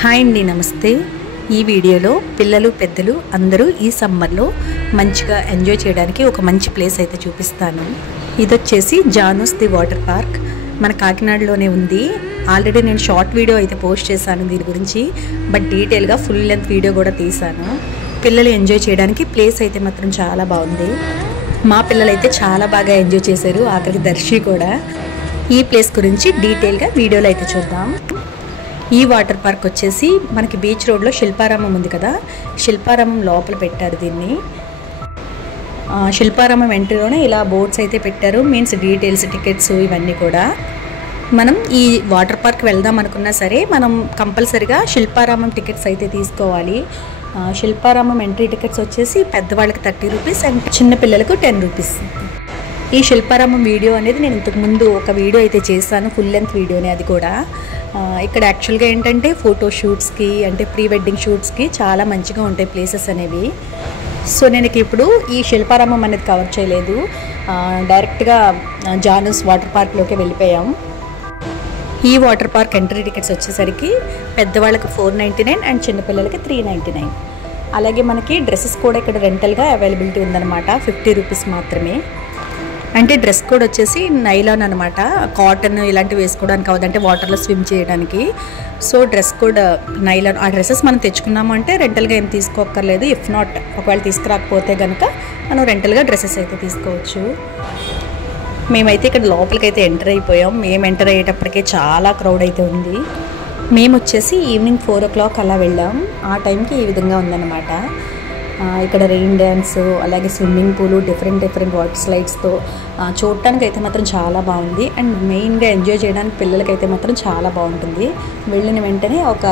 Hi అండి, నమస్తే. ఈ వీడియోలో పిల్లలు పెద్దలు అందరూ ఈ సమ్మర్లో మంచిగా ఎంజాయ్ చేయడానికి ఒక మంచి ప్లేస్ అయితే చూపిస్తాను. ఇది వచ్చేసి జానూస్ ది వాటర్ పార్క్, మన కాకినాడలోనే ఉంది. ఆల్రెడీ నేను షార్ట్ వీడియో అయితే పోస్ట్ చేశాను దీని గురించి, బట్ డీటెయిల్గా ఫుల్ లెంత్ వీడియో కూడా తీశాను. పిల్లలు ఎంజాయ్ చేయడానికి ప్లేస్ అయితే మాత్రం చాలా బాగుంది. మా పిల్లలు అయితే చాలా బాగా ఎంజాయ్ చేశారు, ఆఖరికి దర్శి కూడా. ఈ ప్లేస్ గురించి డీటెయిల్గా వీడియోలో అయితే చూద్దాం. ఈ వాటర్ పార్క్ వచ్చేసి మనకి బీచ్ రోడ్లో శిల్పారామం ఉంది కదా, శిల్పారామం లోపల పెట్టారు దీన్ని. శిల్పారామం ఎంట్రీలోనే ఇలా బోర్డ్స్ అయితే పెట్టారు, మీన్స్ డీటెయిల్స్, టికెట్స్ ఇవన్నీ కూడా. మనం ఈ వాటర్ పార్క్ వెళ్దాం అనుకున్నా సరే మనం కంపల్సరిగా శిల్పారామం టికెట్స్ అయితే తీసుకోవాలి. శిల్పారామం ఎంట్రీ టికెట్స్ వచ్చేసి పెద్దవాళ్ళకి 30 రూపీస్ అండ్ చిన్నపిల్లలకు 10 రూపీస్. ఈ శిల్పారామం వీడియో అనేది నేను ఇంతకుముందు ఒక వీడియో అయితే చేశాను, ఫుల్ లెంత్ వీడియోనే అది కూడా. ఇక్కడ యాక్చువల్గా ఏంటంటే ఫోటో షూట్స్కి, అంటే ప్రీ వెడ్డింగ్ షూట్స్కి చాలా మంచిగా ఉంటాయి ప్లేసెస్ అనేవి. సో నేను ఇప్పుడు ఈ శిల్పారామం అనేది కవర్ చేయలేదు, డైరెక్ట్గా జానూస్ వాటర్ పార్క్లోకి వెళ్ళిపోయాం. ఈ వాటర్ పార్క్ ఎంట్రీ టికెట్స్ వచ్చేసరికి పెద్దవాళ్ళకి 499 అండ్ చిన్నపిల్లలకి 399. అలాగే మనకి డ్రెస్సెస్ కూడా ఇక్కడ రెంటల్గా అవైలబిలిటీ ఉందన్నమాట, 50 రూపీస్ మాత్రమే. అంటే డ్రెస్ కోడ్ వచ్చేసి నైలాన్ అనమాట, కాటన్ ఇలాంటివి వేసుకోవడానికి అవదంటే వాటర్లో స్విమ్ చేయడానికి. So dress code nylon. ఆ డ్రెస్సెస్ మనం తెచ్చుకున్నాము అంటే రెంటల్గా ఏం తీసుకోక్కర్లేదు. ఇఫ్ నాట్, ఒకవేళ తీసుకురాకపోతే కనుక మనం రెంటల్గా డ్రెస్సెస్ అయితే తీసుకోవచ్చు. మేమైతే ఇక్కడ లోపలికి అయితే ఎంటర్ అయిపోయాం. మేము ఎంటర్ అయ్యేటప్పటికే చాలా క్రౌడ్ అయితే ఉంది. మేము వచ్చేసి ఈవినింగ్ 4 o'clock అలా వెళ్ళాం. ఆ టైంకి ఈ విధంగా ఉందన్నమాట. ఇక్కడ రెయిన్ డ్యాన్స్, అలాగే స్విమ్మింగ్ పూల్, డిఫరెంట్ వాటర్ స్లైడ్స్తో చూడటానికి అయితే మాత్రం చాలా బాగుంది. అండ్ మెయిన్గా ఎంజాయ్ చేయడానికి పిల్లలకైతే మాత్రం చాలా బాగుంటుంది. వెళ్ళిన వెంటనే ఒక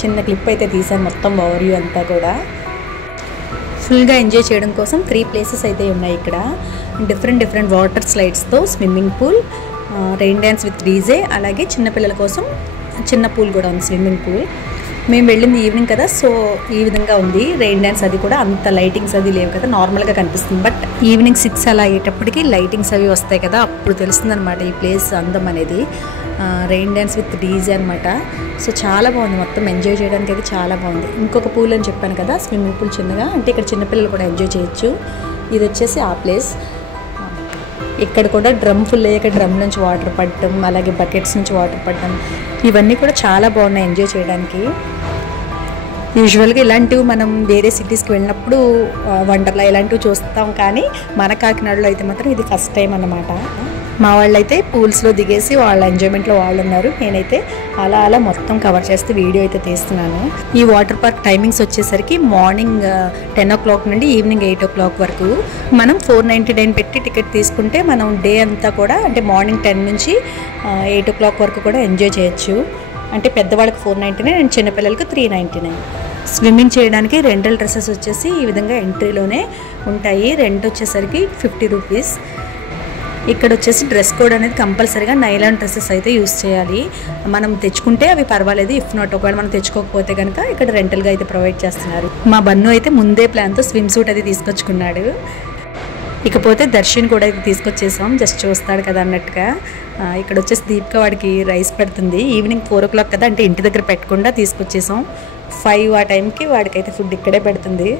చిన్న క్లిప్ అయితే తీసాను, మొత్తం ఓవర్ వ్యూ అంతా కూడా. ఫుల్గా ఎంజాయ్ చేయడం కోసం 3 ప్లేసెస్ అయితే ఉన్నాయి ఇక్కడ. డిఫరెంట్ వాటర్ స్లైడ్స్తో swimming pool, rain dance with DJ, అలాగే చిన్నపిల్లల కోసం చిన్న పూల్ కూడా ఉంది, స్విమ్మింగ్ పూల్. మేము వెళ్ళింది ఈవినింగ్ కదా, సో ఈ విధంగా ఉంది. రెయిన్ డ్యాన్స్ అది కూడా అంత లైటింగ్స్ అది లేవు కదా, నార్మల్గా కనిపిస్తుంది. బట్ ఈవినింగ్ 6 అలా అయ్యేటప్పటికి లైటింగ్స్ అవి వస్తాయి కదా, అప్పుడు తెలుస్తుంది అనమాట ఈ ప్లేస్ అందం అనేది. రెయిన్ డ్యాన్స్ విత్ డీజే అనమాట. సో చాలా బాగుంది, మొత్తం ఎంజాయ్ చేయడానికి అయితే చాలా బాగుంది. ఇంకొక పూల్ అని చెప్పాను కదా, స్విమ్మింగ్ పూల్ చిన్నగా, అంటే ఇక్కడ చిన్నపిల్లలు కూడా ఎంజాయ్ చేయొచ్చు. ఇది వచ్చేసి ఆ ప్లేస్. ఇక్కడ కూడా డ్రమ్ ఫుల్ అయ్యాక డ్రమ్ నుంచి వాటర్ పడటం, అలాగే బకెట్స్ నుంచి వాటర్ పడటం, ఇవన్నీ కూడా చాలా బాగున్నాయి ఎంజాయ్ చేయడానికి. యూజువల్గా ఇలాంటివి మనం వేరే సిటీస్కి వెళ్ళినప్పుడు వండర్లా ఇలాంటివి చూస్తాం, కానీ మన కాకినాడలో అయితే మాత్రం ఇది ఫస్ట్ టైం అన్నమాట. మా వాళ్ళు అయితే పూల్స్లో దిగేసి వాళ్ళ ఎంజాయ్మెంట్లో వాళ్ళు ఉన్నారు. నేనైతే అలా మొత్తం కవర్ చేస్తూ వీడియో అయితే తీస్తున్నాను. ఈ వాటర్ పార్క్ టైమింగ్స్ వచ్చేసరికి మార్నింగ్ 10 o'clock నుండి ఈవినింగ్ 8 o'clock వరకు. మనం 499 పెట్టి టికెట్ తీసుకుంటే మనం డే అంతా కూడా, అంటే మార్నింగ్ 10 నుంచి 8 o'clock వరకు కూడా ఎంజాయ్ చేయొచ్చు. అంటే పెద్దవాళ్ళకి 499 అండ్ చిన్నపిల్లలకి 399. స్విమ్మింగ్ చేయడానికి రెంటల్ డ్రెస్సెస్ వచ్చేసి ఈ విధంగా ఎంట్రీలోనే ఉంటాయి. రెంట్ వచ్చేసరికి 50 రూపీస్. ఇక్కడ వచ్చేసి డ్రెస్ కోడ్ అనేది కంపల్సరీగా నైలాన్ డ్రెస్సెస్ అయితే యూస్ చేయాలి. మనం తెచ్చుకుంటే అవి పర్వాలేదు, ఇఫ్ నాట్ ఒకవేళ మనం తెచ్చుకోకపోతే కనుక ఇక్కడ రెంటల్గా అయితే ప్రొవైడ్ చేస్తున్నారు. మా బన్ను అయితే ముందే ప్లాన్తో స్విమ్ సూట్ అది తీసుకొచ్చుకున్నాడు. ఇకపోతే దర్శన్ కూడా అయితే తీసుకొచ్చేసాం, జస్ట్ చూస్తాడు కదా అన్నట్టుగా. ఇక్కడ వచ్చేసి దీపిక వాడికి రైస్ పెడుతుంది. ఈవినింగ్ 4 o'clock కదా, అంటే ఇంటి దగ్గర పెట్టకుండా తీసుకొచ్చేసాం. 5 ఆ టైంకి వాడికైతే ఫుడ్ ఇక్కడే పెడుతుంది.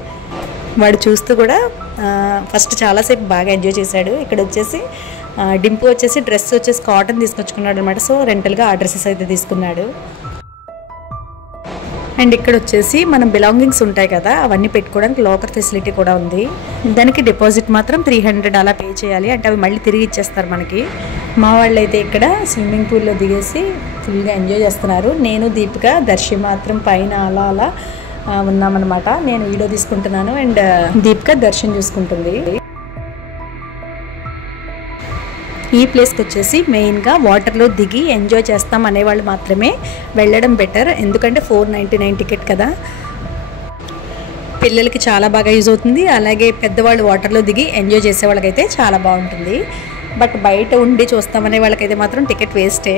వాడు చూస్తూ కూడా ఫస్ట్ చాలాసేపు బాగా ఎంజాయ్ చేశాడు. ఇక్కడ వచ్చేసి డింపు వచ్చేసి డ్రెస్ వచ్చేసి కాటన్ తీసుకొచ్చుకున్నాడు అనమాట. సో రెంటల్గా ఆ డ్రెస్సెస్ అయితే తీసుకున్నాడు. అండ్ ఇక్కడ వచ్చేసి మనం బిలాంగింగ్స్ ఉంటాయి కదా, అవన్నీ పెట్టుకోవడానికి లాకర్ ఫెసిలిటీ కూడా ఉంది. దానికి డిపాజిట్ మాత్రం 300 అలా పే చేయాలి, అంటే అవి మళ్ళీ తిరిగి ఇచ్చేస్తారు మనకి. మా వాళ్ళు అయితే ఇక్కడ స్విమ్మింగ్ పూల్లో దిగేసి ఫుల్గా ఎంజాయ్ చేస్తున్నారు. నేను దీపిక దర్శి మాత్రం పైన అలా ఉన్నామన్నమాట. నేను వీడియో తీసుకుంటున్నాను అండ్ దీపిక దర్శన్ చూసుకుంటుంది. ఈ ప్లేస్కి వచ్చేసి మెయిన్గా వాటర్లో దిగి ఎంజాయ్ చేస్తాం అనేవాళ్ళు మాత్రమే వెళ్ళడం బెటర్, ఎందుకంటే 499 టికెట్ కదా. పిల్లలకి చాలా బాగా యూజ్ అవుతుంది, అలాగే పెద్దవాళ్ళు వాటర్లో దిగి ఎంజాయ్ చేసే వాళ్ళకైతే చాలా బాగుంటుంది. బట్ బయట ఉండి చూస్తామనే వాళ్ళకైతే మాత్రం టికెట్ వేస్టే.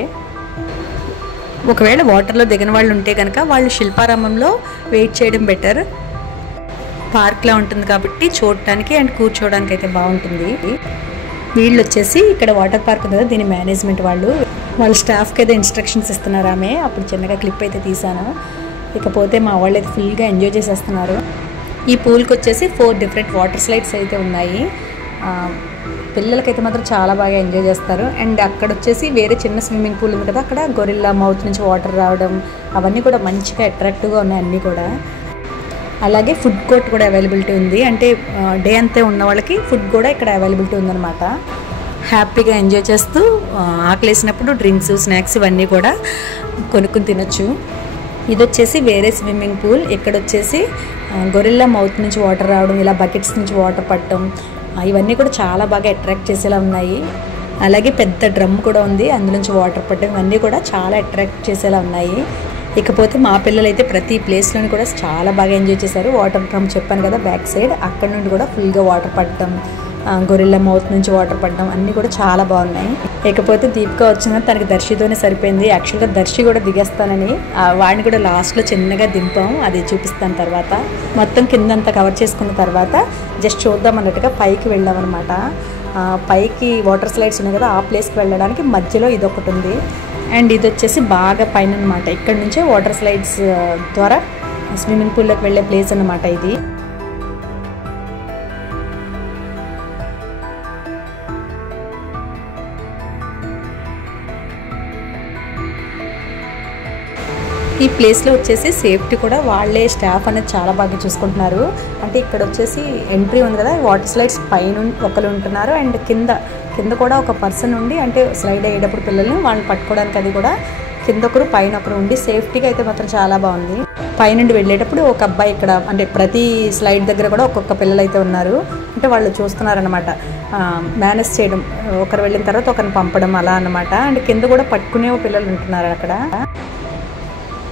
ఒకవేళ వాటర్లో దిగిన వాళ్ళు ఉంటే కనుక వాళ్ళు శిల్పారామంలో వెయిట్ చేయడం బెటర్. పార్క్లా ఉంటుంది కాబట్టి చూడటానికి అండ్ కూర్చోవడానికి అయితే బాగుంటుంది. వీళ్ళు వచ్చేసి ఇక్కడ వాటర్ పార్క్ ఉంది కదా, దీని మేనేజ్మెంట్ వాళ్ళు. వాళ్ళ స్టాఫ్కి అయితే ఇన్స్ట్రక్షన్స్ ఇస్తున్నారు ఆమె. అప్పుడు చిన్నగా క్లిప్ అయితే తీసాను. ఇకపోతే మా వాళ్ళు అయితే ఫుల్గా ఎంజాయ్ చేసేస్తున్నారు. ఈ పూల్కి వచ్చేసి 4 డిఫరెంట్ వాటర్ స్లైడ్స్ అయితే ఉన్నాయి. పిల్లలకైతే మాత్రం చాలా బాగా ఎంజాయ్ చేస్తారు. అండ్ అక్కడ వచ్చేసి వేరే చిన్న స్విమ్మింగ్ పూల్ ఉంది కదా, అక్కడ గొరిల్లా మౌత్ నుంచి వాటర్ రావడం అవన్నీ కూడా మంచిగా అట్రాక్టివ్గా ఉన్నాయి అన్నీ కూడా. అలాగే ఫుడ్ కోర్ట్ కూడా అవైలబిలిటీ ఉంది. అంటే డే అంతే ఉన్న వాళ్ళకి ఫుడ్ కూడా ఇక్కడ అవైలబిలిటీ ఉందన్నమాట. హ్యాపీగా ఎంజాయ్ చేస్తూ ఆకలేసినప్పుడు డ్రింక్స్, స్నాక్స్ ఇవన్నీ కూడా కొనుక్కుని తినొచ్చు. ఇది వచ్చేసి వేరే స్విమ్మింగ్ పూల్. ఇక్కడ వచ్చేసి గొరిల్లా మౌత్ నుంచి వాటర్ రావడం, ఇలా బకెట్స్ నుంచి వాటర్ పట్టడం ఇవన్నీ కూడా చాలా బాగా అట్రాక్ట్ చేసేలా ఉన్నాయి. అలాగే పెద్ద డ్రమ్ కూడా ఉంది, అందులోంచి వాటర్ పట్టడం ఇవన్నీ కూడా చాలా అట్రాక్ట్ చేసేలా ఉన్నాయి. ఇకపోతే మా పిల్లలు అయితే ప్రతి ప్లేస్లోని కూడా చాలా బాగా ఎంజాయ్ చేశారు. వాటర్ డ్రమ్ చెప్పాను కదా బ్యాక్ సైడ్, అక్కడ నుండి కూడా ఫుల్గా వాటర్ పట్టడం, గొరిల్లా మౌత్ నుంచి వాటర్ పడడం అన్నీ కూడా చాలా బాగున్నాయి. ఇకపోతే దీపిక వచ్చిన తనకి దర్శితోనే సరిపోయింది. యాక్చువల్గా దర్శి కూడా దిగేస్తానని వాడిని కూడా లాస్ట్లో చిన్నగా దింపాం, అది చూపిస్తాను తర్వాత. మొత్తం కిందంతా కవర్ చేసుకున్న తర్వాత జస్ట్ చూద్దాం అన్నట్టుగా పైకి వెళ్ళామన్నమాట. పైకి వాటర్ స్లైడ్స్ ఉన్నాయి కదా, ఆ ప్లేస్కి వెళ్ళడానికి మధ్యలో ఇది ఒకటి ఉంది. అండ్ ఇది వచ్చేసి బాగా పైన అనమాట. ఇక్కడ నుంచే వాటర్ స్లైడ్స్ ద్వారా స్విమ్మింగ్ పూల్లోకి వెళ్ళే ప్లేస్ అన్నమాట ఇది. ఈ ప్లేస్లో వచ్చేసి సేఫ్టీ కూడా వాళ్ళే స్టాఫ్ అనేది చాలా బాగా చూసుకుంటున్నారు. అంటే ఇక్కడ వచ్చేసి ఎంట్రీ ఉంది కదా, వాటర్ స్లైడ్స్ పైన ఒకరు ఉంటున్నారు. అండ్ కింద కూడా ఒక పర్సన్ ఉండి, అంటే స్లైడ్ అయ్యేటప్పుడు పిల్లల్ని వాళ్ళని పట్టుకోవడానికి అది కూడా కింద ఒకరు పైన ఒకరు ఉండి సేఫ్టీగా అయితే మాత్రం చాలా బాగుంది. పైనుండి వెళ్ళేటప్పుడు ఒక అబ్బాయి ఇక్కడ, అంటే ప్రతి స్లైడ్ దగ్గర కూడా ఒక్కొక్క పిల్లలు అయితే ఉన్నారు. అంటే వాళ్ళు చూస్తున్నారనమాట, మేనేజ్ చేయడం, ఒకరు వెళ్ళిన తర్వాత ఒకరిని పంపడం అలా అనమాట. అండ్ కింద కూడా పట్టుకునే పిల్లలు ఉంటున్నారు అక్కడ.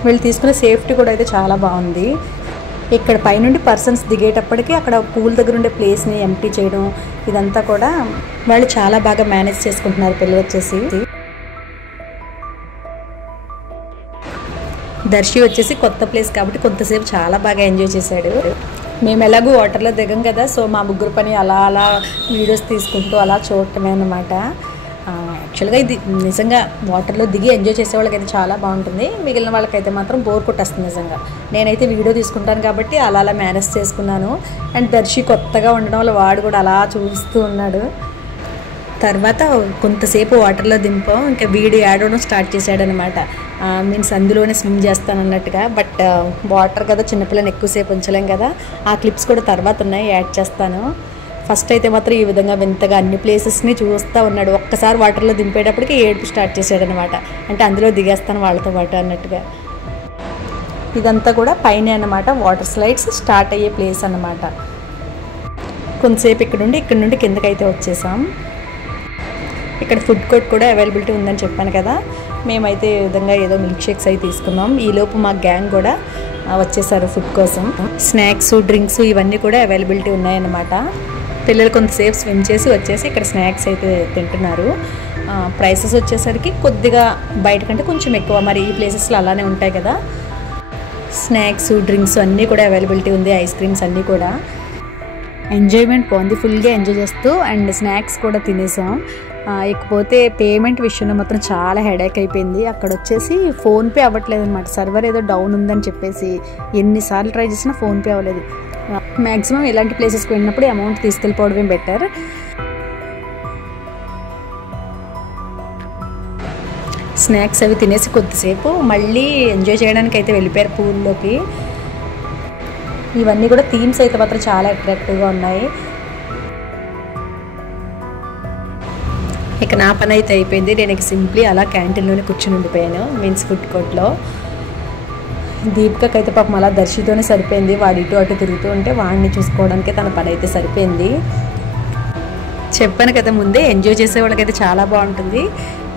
వీళ్ళు తీసుకునే సేఫ్టీ కూడా అయితే చాలా బాగుంది. ఇక్కడ పైనుండి పర్సన్స్ దిగేటప్పటికి అక్కడ పూల్ దగ్గర ఉండే ప్లేస్ని ఎంప్టీ చేయడం ఇదంతా కూడా వాళ్ళు చాలా బాగా మేనేజ్ చేసుకుంటున్నారు పిల్లలు వచ్చేసి. దర్శి వచ్చేసి కొత్త ప్లేస్ కాబట్టి కొంతసేపు చాలా బాగా ఎంజాయ్ చేశాడు. మేము ఎలాగో వాటర్లో దిగం కదా, సో మా ముగ్గురు పని అలా అలా వీడియోస్ తీసుకుంటూ అలా చూడటమే అన్నమాట. యాక్చువల్గా ఇది నిజంగా వాటర్లో దిగి ఎంజాయ్ చేసే వాళ్ళకైతే చాలా బాగుంటుంది. మిగిలిన వాళ్ళకైతే మాత్రం బోర్ కొట్టేస్తుంది నిజంగా. నేనైతే వీడియో తీసుకుంటాను కాబట్టి అలా అలా మేనేజ్ చేసుకున్నాను. అండ్ దర్శి కొత్తగా ఉండడం వల్ల వాడు కూడా అలా చూస్తూ ఉన్నాడు. తర్వాత కొంతసేపు వాటర్లో దింపాం, ఇంకా వీడియో యాడ్ అవ్వడం స్టార్ట్ చేశాడనమాట. మీన్స్ అందులోనే స్విమ్ చేస్తాను అన్నట్టుగా. బట్ వాటర్ కదా, చిన్నపిల్లని ఎక్కువసేపు ఉంచలేం కదా. ఆ క్లిప్స్ కూడా తర్వాత ఉన్నాయి, యాడ్ చేస్తాను. ఫస్ట్ అయితే మాత్రం ఈ విధంగా వింతగా అన్ని ప్లేసెస్ని చూస్తూ ఉన్నాడు. ఒక్కసారి వాటర్లో దింపేటప్పటికి ఏడుపు స్టార్ట్ చేశాడనమాట. అంటే అందులో దిగేస్తాను వాళ్ళతో పాటు అన్నట్టుగా. ఇదంతా కూడా పైన అన్నమాట, వాటర్ స్లైడ్స్ స్టార్ట్ అయ్యే ప్లేస్ అన్నమాట. కొంతసేపు ఇక్కడ నుండి కిందకైతే వచ్చేసాం. ఇక్కడ ఫుడ్ కోర్ట్ కూడా అవైలబిలిటీ ఉందని చెప్పాను కదా. మేమైతే ఈ విధంగా ఏదో మిల్క్ షేక్స్ అయితే తీసుకున్నాం. ఈలోపు మా గ్యాంగ్ కూడా వచ్చేసారు ఫుడ్ కోసం. స్నాక్స్, డ్రింక్స్ ఇవన్నీ కూడా అవైలబిలిటీ ఉన్నాయన్నమాట. పిల్లలు కొంతసేపు స్విమ్ చేసి వచ్చేసి ఇక్కడ స్నాక్స్ అయితే తింటున్నారు. ప్రైసెస్ వచ్చేసరికి కొద్దిగా బయట కంటే కొంచెం ఎక్కువ, మరి ఈ ప్లేసెస్లో అలానే ఉంటాయి కదా. స్నాక్స్, డ్రింక్స్ అన్నీ కూడా అవైలబిలిటీ ఉంది, ఐస్ క్రీమ్స్ అన్నీ కూడా. ఎంజాయ్మెంట్ బాగుంది, ఫుల్గా ఎంజాయ్ చేస్తూ అండ్ స్నాక్స్ కూడా తినేసాం. ఇకపోతే పేమెంట్ విషయంలో మాత్రం చాలా హెడేక్ అయిపోయింది. అక్కడ వచ్చేసి ఫోన్పే అవ్వట్లేదు అనమాట. సర్వర్ ఏదో డౌన్ ఉందని చెప్పేసి ఎన్నిసార్లు ట్రై చేసినా ఫోన్పే అవ్వలేదు. మ్యాక్సిమం ఇలాంటి ప్లేసెస్కి వెళ్ళినప్పుడు అమౌంట్ తీసుకెళ్ళిపోవడమే బెటర్. స్నాక్స్ అవి తినేసి కొద్దిసేపు మళ్ళీ ఎంజాయ్ చేయడానికి అయితే వెళ్ళిపోయారు పూల్లోకి. ఇవన్నీ కూడా థీమ్స్ అయితే మాత్రం చాలా అట్రాక్టివ్గా ఉన్నాయి. ఇక నా పని అయితే అయిపోయింది. నేను సింప్లీ అలా క్యాంటీన్లోనే కూర్చుని ఉండిపోయాను, మీన్స్ ఫుడ్ కోర్ట్లో. దీపికకి అయితే పాపం అలా దర్శితోనే సరిపోయింది. వాడు ఇటు అటు తిరుగుతూ ఉంటే వాడిని చూసుకోవడానికి తన పని అయితే సరిపోయింది. చెప్పాను కదా ముందే, ఎంజాయ్ చేసే వాళ్ళకైతే చాలా బాగుంటుంది.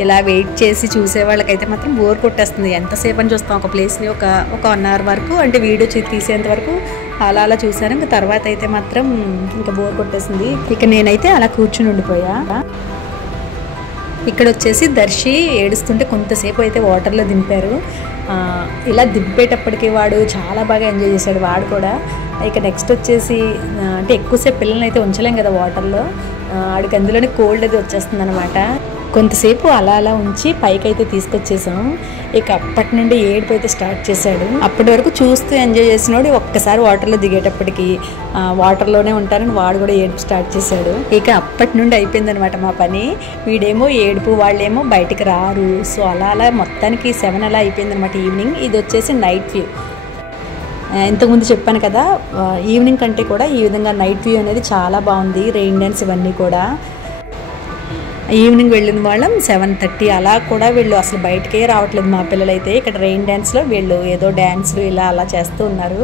ఇలా వెయిట్ చేసి చూసే వాళ్ళకైతే మాత్రం బోర్ కొట్టేస్తుంది. ఎంతసేపు అని చూస్తాం ఒక ప్లేస్ని, ఒక 1 అవర్ వరకు, అంటే వీడియో తీసేంత వరకు అలా చూసాను. ఇంకా తర్వాత అయితే మాత్రం ఇంకా బోర్ కొట్టేసింది. ఇక నేనైతే అలా కూర్చుని ఉండిపోయా. ఇక్కడ వచ్చేసి దర్శి ఏడుస్తుంటే కొంతసేపు అయితే వాటర్లో దింపారు. ఇలా దింపేటప్పటికి వాడు చాలా బాగా ఎంజాయ్ చేశాడు వాడు కూడా. ఇక నెక్స్ట్ వచ్చేసి అంటే ఎక్కువసేపు పిల్లల్ని అయితే ఉంచలేం కదా వాటర్లో, వాడికి అందులోనే కోల్డ్ అది వచ్చేస్తుంది అనమాట. కొంతసేపు అలా అలా ఉంచి పైకి అయితే తీసుకొచ్చేసాం. ఇక అప్పటి నుండి ఏడుపు అయితే స్టార్ట్ చేశాడు. అప్పటి వరకు చూస్తూ ఎంజాయ్ చేసినోడు ఒక్కసారి వాటర్లో దిగేటప్పటికి వాటర్లోనే ఉంటారని వాడు కూడా ఏడుపు స్టార్ట్ చేశాడు. ఇక అప్పటి నుండి అయిపోయిందనమాట మా పని. వీడేమో ఏడుపు, వాళ్ళేమో బయటికి రారు. సో అలా అలా మొత్తానికి 7 అలా అయిపోయిందనమాట ఈవినింగ్. ఇది వచ్చేసి నైట్ వ్యూ. ఇంతకుముందు చెప్పాను కదా, ఈవినింగ్ కంటే కూడా ఈ విధంగా నైట్ వ్యూ అనేది చాలా బాగుంది. రెయిన్ డ్యాన్స్ ఇవన్నీ కూడా. ఈవినింగ్ వెళ్ళిన వాళ్ళం 7:30 అలా కూడా వీళ్ళు అసలు బయటకే రావట్లేదు మా పిల్లలైతే. ఇక్కడ రెయిన్ డ్యాన్స్లో వీళ్ళు ఏదో డ్యాన్స్లు ఇలా అలా చేస్తూ ఉన్నారు.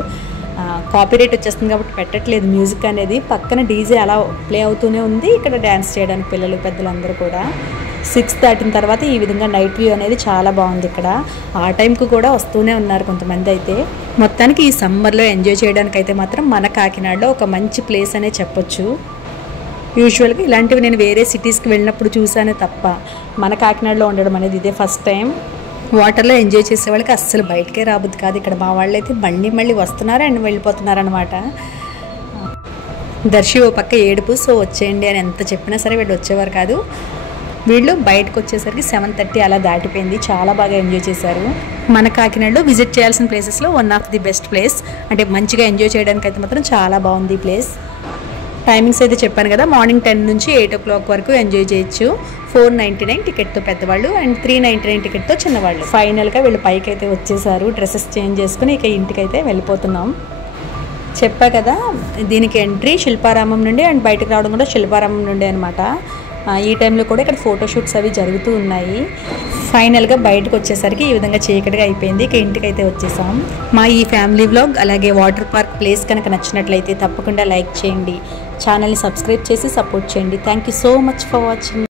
కాపీరైట్ వచ్చేస్తుంది కాబట్టి పెట్టట్లేదు మ్యూజిక్ అనేది. పక్కన డీజే అలా ప్లే అవుతూనే ఉంది. ఇక్కడ డ్యాన్స్ చేయడానికి పిల్లలు పెద్దలందరూ కూడా. 6 దాటిన తర్వాత ఈ విధంగా నైట్ వ్యూ అనేది చాలా బాగుంది ఇక్కడ. ఆ టైంకి కూడా వస్తూనే ఉన్నారు కొంతమంది అయితే. మొత్తానికి ఈ సమ్మర్లో ఎంజాయ్ చేయడానికి అయితే మాత్రం మన కాకినాడలో ఒక మంచి ప్లేస్ అనే చెప్పొచ్చు. యూజువల్గా ఇలాంటివి నేను వేరే సిటీస్కి వెళ్ళినప్పుడు చూసానే తప్ప మన కాకినాడలో ఉండడం అనేది ఇదే ఫస్ట్ టైం. వాటర్లో ఎంజాయ్ చేసే వాళ్ళకి అస్సలు బయటకే రాబుద్ది కాదు. ఇక్కడ మా వాళ్ళు అయితే మళ్ళీ వస్తున్నారు అండ్ వెళ్ళిపోతున్నారు అనమాట. దర్శి ఓ పక్క ఏడుపు, సో వచ్చేయండి అని ఎంత చెప్పినా సరే వీళ్ళు వచ్చేవారు కాదు. వీళ్ళు బయటకు వచ్చేసరికి 7:30 అలా దాటిపోయింది. చాలా బాగా ఎంజాయ్ చేశారు. మన కాకినాడలో విజిట్ చేయాల్సిన ప్లేసెస్లో one of the best place. అంటే మంచిగా ఎంజాయ్ చేయడానికి అయితే మాత్రం చాలా బాగుంది ఈ ప్లేస్. టైమింగ్స్ అయితే చెప్పాను కదా, మార్నింగ్ 10 నుంచి 8 o'clock వరకు ఎంజాయ్ చేయొచ్చు. 499 టికెట్తో పెద్దవాళ్ళు అండ్ 399 టికెట్తో చిన్నవాళ్ళు. ఫైనల్గా వీళ్ళు పైకి అయితే వచ్చేసారు. డ్రెస్సెస్ చేంజ్ చేసుకుని ఇక ఇంటికైతే వెళ్ళిపోతున్నాం. చెప్పా కదా, దీనికి ఎంట్రీ శిల్పారామం నుండి అండ్ బయటకు రావడం కూడా శిల్పారామం నుండి అనమాట. ఈ టైంలో కూడా ఇక్కడ ఫోటోషూట్స్ అవి జరుగుతూ ఉన్నాయి. ఫైనల్గా బయటకు వచ్చేసరికి ఈ విధంగా చీకటిగా అయిపోయింది. ఇక ఇంటికైతే వచ్చేసాం. మా ఈ ఫ్యామిలీ వ్లాగ్ అలాగే వాటర్ పార్క్ ప్లేస్ కనుక నచ్చినట్లయితే తప్పకుండా లైక్ చేయండి. ఛానల్ని సబ్స్క్రైబ్ చేసి సపోర్ట్ చేయండి. Thank you so much for watching.